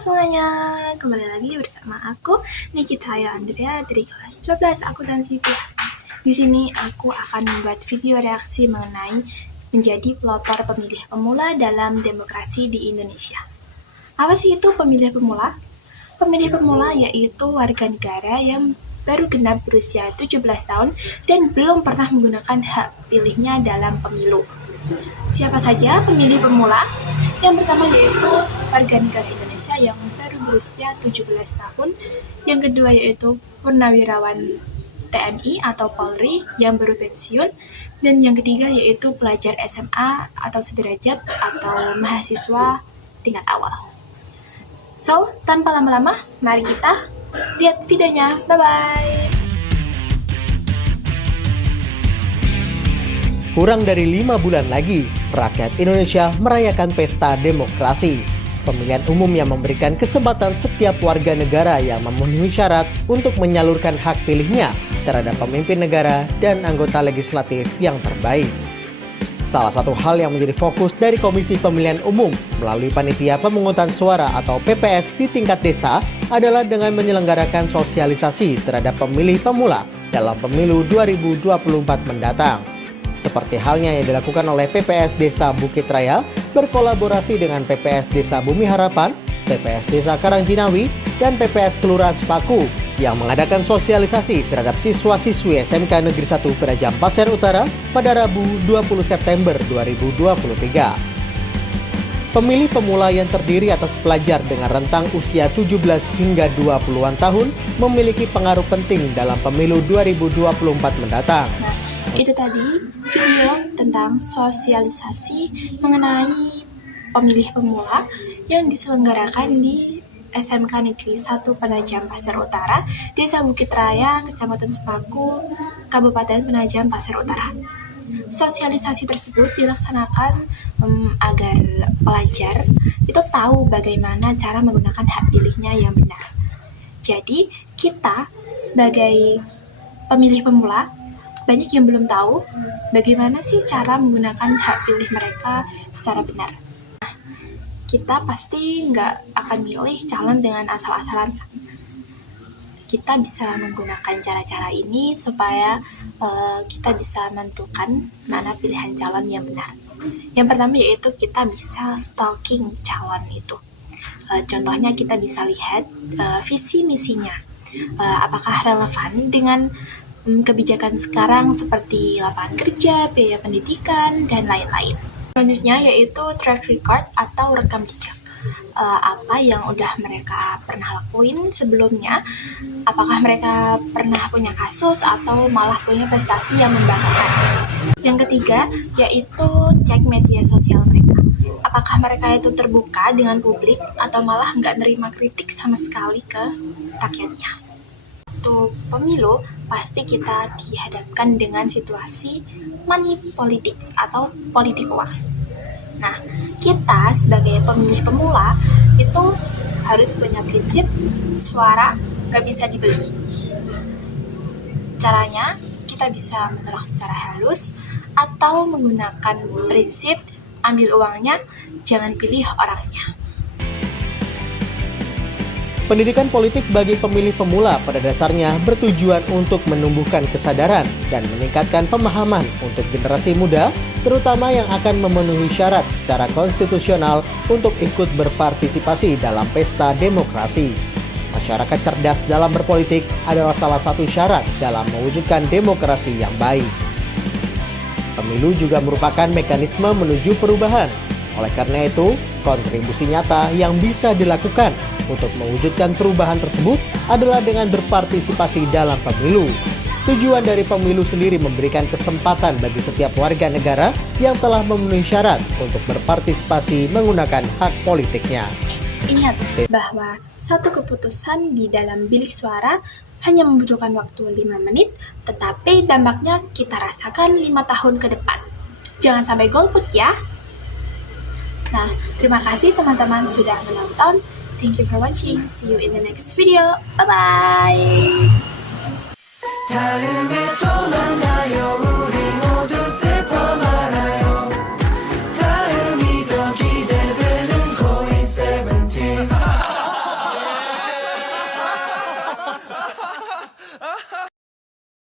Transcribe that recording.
semuanya, kembali lagi bersama aku Nikita Andrea dari kelas 12 akuntansi. Di sini aku akan membuat video reaksi mengenai menjadi pelopor pemilih pemula dalam demokrasi di Indonesia. Apa sih itu pemilih pemula? Pemilih pemula yaitu warga negara yang baru genap berusia 17 tahun dan belum pernah menggunakan hak pilihnya dalam pemilu. Siapa saja pemilih pemula? Yang pertama yaitu warga negara Indonesia yang baru berusia 17 tahun. Yang kedua yaitu purnawirawan TNI atau Polri yang baru pensiun. Dan yang ketiga yaitu pelajar SMA atau sederajat atau mahasiswa tingkat awal. So, tanpa lama-lama, mari kita lihat videonya. Bye-bye! Kurang dari 5 bulan lagi, rakyat Indonesia merayakan pesta demokrasi. Pemilihan umum yang memberikan kesempatan setiap warga negara yang memenuhi syarat untuk menyalurkan hak pilihnya terhadap pemimpin negara dan anggota legislatif yang terbaik. Salah satu hal yang menjadi fokus dari Komisi Pemilihan Umum melalui Panitia Pemungutan Suara atau PPS di tingkat desa adalah dengan menyelenggarakan sosialisasi terhadap pemilih pemula dalam pemilu 2024 mendatang. Seperti halnya yang dilakukan oleh PPS Desa Bukit Raya berkolaborasi dengan PPS Desa Bumi Harapan, PPS Desa Karangjinawi, dan PPS Kelurahan Sepaku yang mengadakan sosialisasi terhadap siswa-siswi SMK Negeri 1 Penajam Pasir Utara pada Rabu 20 September 2023. Pemilih pemula yang terdiri atas pelajar dengan rentang usia 17 hingga 20-an tahun memiliki pengaruh penting dalam pemilu 2024 mendatang. Itu tadi video tentang sosialisasi mengenai pemilih pemula yang diselenggarakan di SMK Negeri 1 Penajam Pasir Utara, Desa Bukit Raya, Kecamatan Sepaku, Kabupaten Penajam Pasir Utara. Sosialisasi tersebut dilaksanakan agar pelajar itu tahu bagaimana cara menggunakan hak pilihnya yang benar. Jadi, kita sebagai pemilih pemula banyak yang belum tahu bagaimana sih cara menggunakan hak pilih mereka secara benar. Nah, kita pasti nggak akan milih calon dengan asal-asalan. Kita bisa menggunakan cara-cara ini supaya kita bisa menentukan mana pilihan calon yang benar. Yang pertama yaitu kita bisa stalking calon itu. Contohnya kita bisa lihat visi misinya, apakah relevan dengan kebijakan sekarang seperti lapangan kerja, biaya pendidikan, dan lain-lain. Selanjutnya yaitu track record atau rekam jejak. Apa yang udah mereka pernah lakuin sebelumnya, apakah mereka pernah punya kasus atau malah punya prestasi yang membanggakan. Yang ketiga yaitu cek media sosial mereka. Apakah mereka itu terbuka dengan publik atau malah nggak nerima kritik sama sekali ke rakyatnya. Untuk pemilu, pasti kita dihadapkan dengan situasi money politik atau politik uang. Nah, kita sebagai pemilih pemula itu harus punya prinsip suara gak bisa dibeli. Caranya, kita bisa menolak secara halus atau menggunakan prinsip ambil uangnya, jangan pilih orangnya. Pendidikan politik bagi pemilih pemula pada dasarnya bertujuan untuk menumbuhkan kesadaran dan meningkatkan pemahaman untuk generasi muda, terutama yang akan memenuhi syarat secara konstitusional untuk ikut berpartisipasi dalam pesta demokrasi. Masyarakat cerdas dalam berpolitik adalah salah satu syarat dalam mewujudkan demokrasi yang baik. Pemilu juga merupakan mekanisme menuju perubahan. Oleh karena itu, kontribusi nyata yang bisa dilakukan untuk mewujudkan perubahan tersebut adalah dengan berpartisipasi dalam pemilu. Tujuan dari pemilu sendiri memberikan kesempatan bagi setiap warga negara yang telah memenuhi syarat untuk berpartisipasi menggunakan hak politiknya. Ingat bahwa satu keputusan di dalam bilik suara hanya membutuhkan waktu 5 menit, tetapi dampaknya kita rasakan 5 tahun ke depan. Jangan sampai golput ya! Nah, terima kasih teman-teman sudah menonton. Thank you for watching. See you in the next video. Bye-bye.